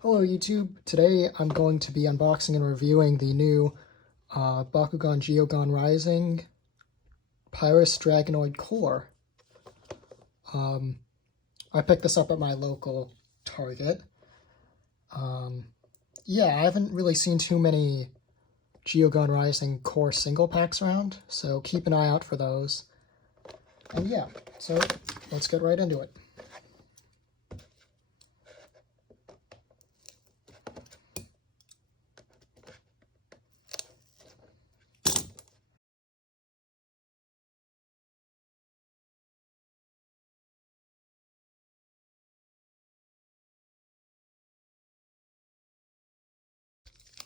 Hello YouTube, today I'm going to be unboxing and reviewing the new Bakugan Geogan Rising Pyrus Dragonoid core. I picked this up at my local Target. Yeah, I haven't really seen too many Geogan Rising core single packs around, so keep an eye out for those. And yeah, so let's get right into it.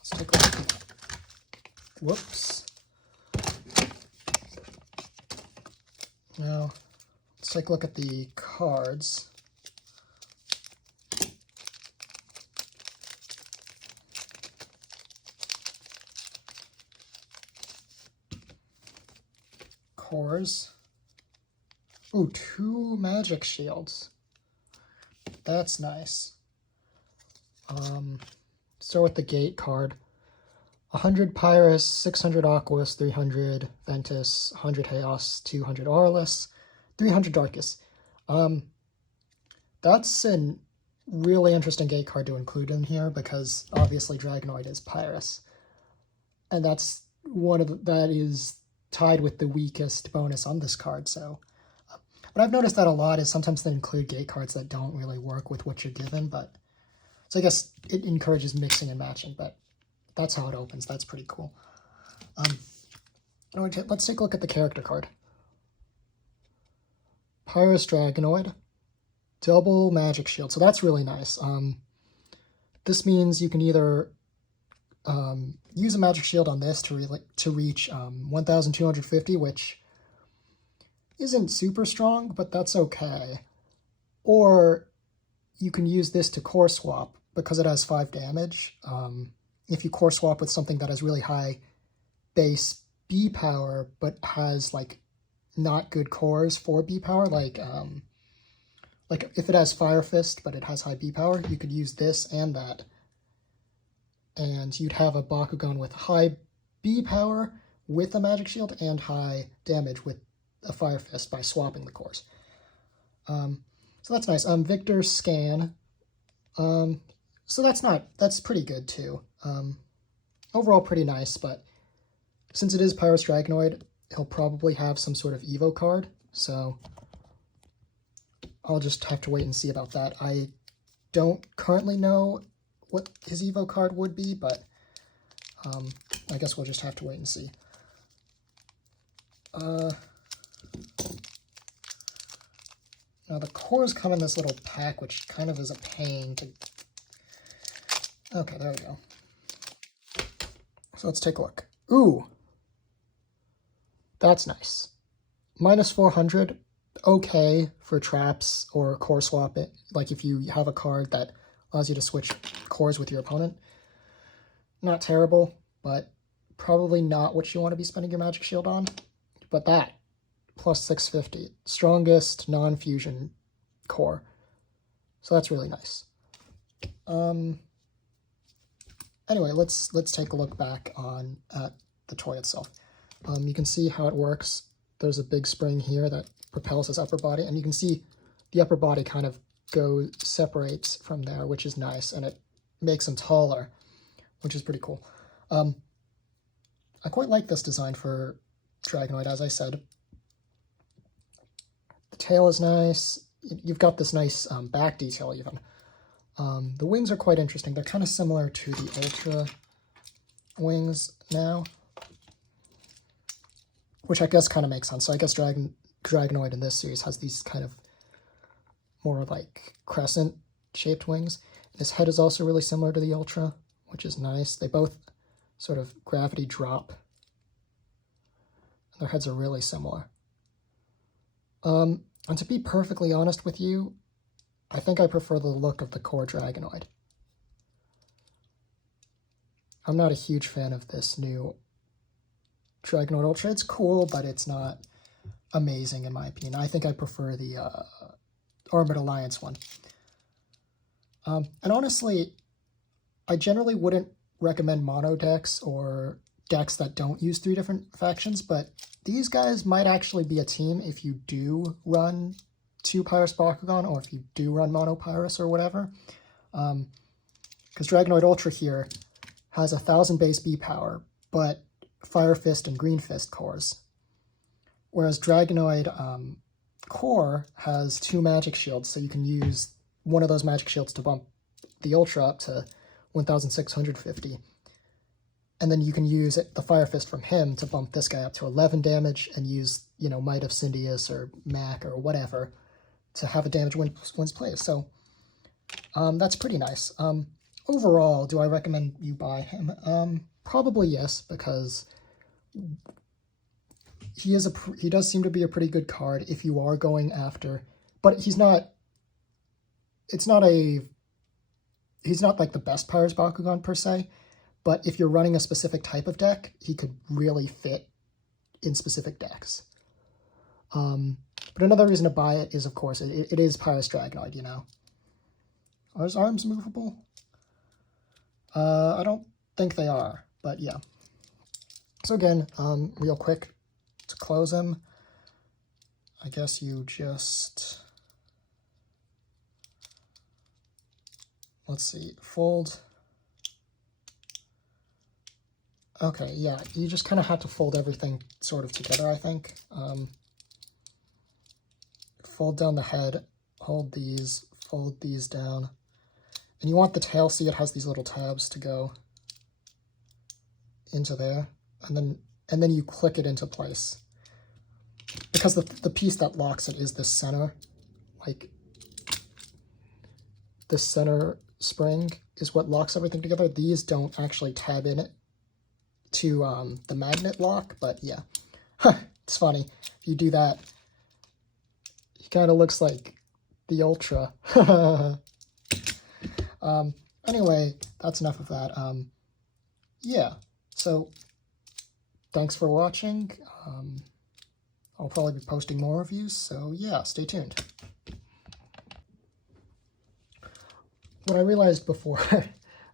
Let's take a look at that. Whoops. Now, let's take a look at the cards. Cores. Ooh, 2 magic shields. That's nice. Start with the gate card. 100 Pyrus, 600 Aquas, 300 Ventus, 100 Chaos, 200 Aurelus, 300 Darkus. That's a really interesting gate card to include in here because obviously Dragonoid is Pyrus. And that's that is tied with the weakest bonus on this card, so. But I've noticed that a lot is sometimes they include gate cards that don't really work with what you're given, but. So I guess it encourages mixing and matching, but that's how it opens. That's pretty cool. Let's take a look at the character card. Pyrus Dragonoid. Double magic shield. So that's really nice. This means you can either use a magic shield on this to reach 1,250, which isn't super strong, but that's okay. Or you can use this to core swap because it has 5 damage. If you core swap with something that has really high base B power but has like not good cores for B power, like if it has Fire Fist but it has high B power, you could use this and that, and you'd have a Bakugan with high B power with a magic shield and high damage with a Fire Fist by swapping the cores. So that's nice. Victor's Scan. So that's pretty good too. Overall pretty nice, but since it is Pyrus Dragonoid, he'll probably have some sort of Evo card, so I'll just have to wait and see about that. I don't currently know what his Evo card would be, but I guess we'll just have to wait and see. Now the cores come in this little pack, which kind of is a pain to... Okay, there we go. So let's take a look. Ooh! That's nice. Minus 400, okay for traps or core swap it. Like if you have a card that allows you to switch cores with your opponent. Not terrible, but probably not what you want to be spending your magic shield on. But that, plus 650. Strongest non-fusion core. So that's really nice. Anyway, let's take a look back at the toy itself. You can see how it works. There's a big spring here that propels his upper body, and you can see the upper body kind of separates from there, which is nice, and it makes him taller, which is pretty cool. I quite like this design for Dragonoid, as I said. The tail is nice. You've got this nice back detail even. The wings are quite interesting. They're kind of similar to the Ultra wings now, which I guess kind of makes sense. So I guess Dragonoid in this series has these kind of more like crescent-shaped wings. His head is also really similar to the Ultra, which is nice. They both sort of gravity drop. Their heads are really similar. And to be perfectly honest with you, I think I prefer the look of the core Dragonoid. I'm not a huge fan of this new Dragonoid Ultra. It's cool, but it's not amazing in my opinion. I think I prefer the Armored Alliance one. And honestly, I generally wouldn't recommend mono decks or decks that don't use 3 different factions, but these guys might actually be a team if you do run 2 Pyrus Bakugan, or if you do run mono Pyrus or whatever. Because Dragonoid Ultra here has 1000 base B power, but Fire Fist and Green Fist cores. Whereas Dragonoid Core has 2 magic shields, so you can use one of those magic shields to bump the Ultra up to 1650. And then you can use the Fire Fist from him to bump this guy up to 11 damage and use, you know, Might of Syndius or Mac or whatever to have a damage wins plays. So that's pretty nice. Overall, do I recommend you buy him? Probably yes, because he does seem to be a pretty good card if you are going after, but he's not like the best Pyrus Bakugan per se, but if you're running a specific type of deck, he could really fit in specific decks. But another reason to buy it is, of course, it is Pyrus Dragonoid, you know. Are his arms movable? I don't think they are, but yeah. So again, real quick, to close him, I guess you just, let's see, fold. Okay, yeah, you just kind of have to fold everything sort of together, I think. Fold down the head, hold these, fold these down. And you want the tail, see it has these little tabs to go into there. And then you click it into place. Because the piece that locks it is this center, like, this center spring is what locks everything together. These don't actually tab in it to the magnet lock, but yeah. It's funny. If you do that, he kind of looks like the Ultra. Anyway, that's enough of that. Yeah, so thanks for watching. I'll probably be posting more reviews, so yeah, stay tuned. What I realized before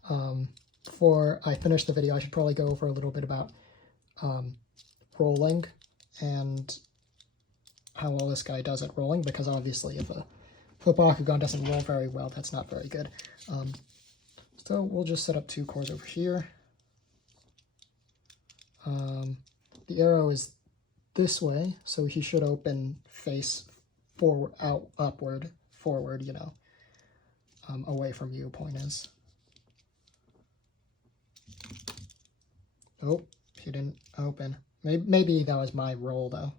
I finish the video, I should probably go over a little bit about rolling and how well this guy does at rolling, because obviously if a Bakugan doesn't roll very well, that's not very good. So we'll just set up 2 cores over here. The arrow is this way, so he should open face forward, upward, forward, you know, away from you, point is. Oh, he didn't open. Maybe that was my roll, though.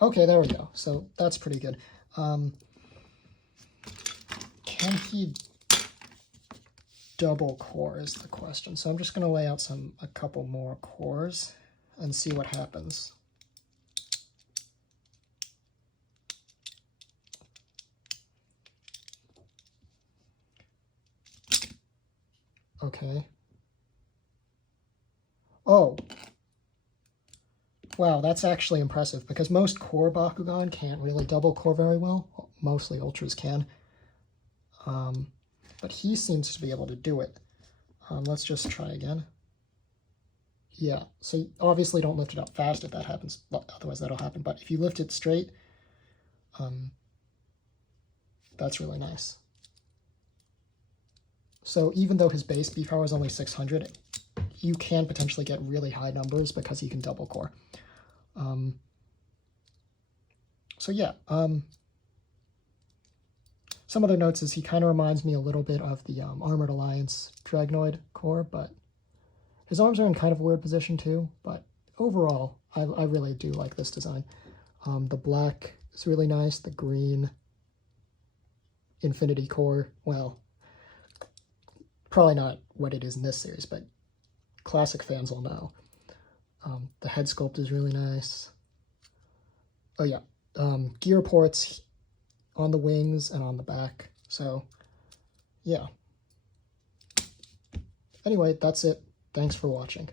Okay, there we go. So that's pretty good. Can he double core is the question. So I'm just going to lay out a couple more cores and see what happens. Okay. Oh. Wow, that's actually impressive, because most core Bakugan can't really double core very well. Mostly Ultras can. But he seems to be able to do it. Let's just try again. Yeah, so you obviously don't lift it up fast if that happens, otherwise that'll happen. But if you lift it straight, that's really nice. So even though his base B power is only 600, you can potentially get really high numbers because he can double core. So yeah, some other notes is he kind of reminds me a little bit of the Armored Alliance Dragonoid core, but his arms are in kind of a weird position too. But overall, I really do like this design. The black is really nice. The green Infinity core, well, probably not what it is in this series, but classic fans will know. The head sculpt is really nice. Oh yeah, gear ports on the wings and on the back. So yeah. Anyway, that's it. Thanks for watching.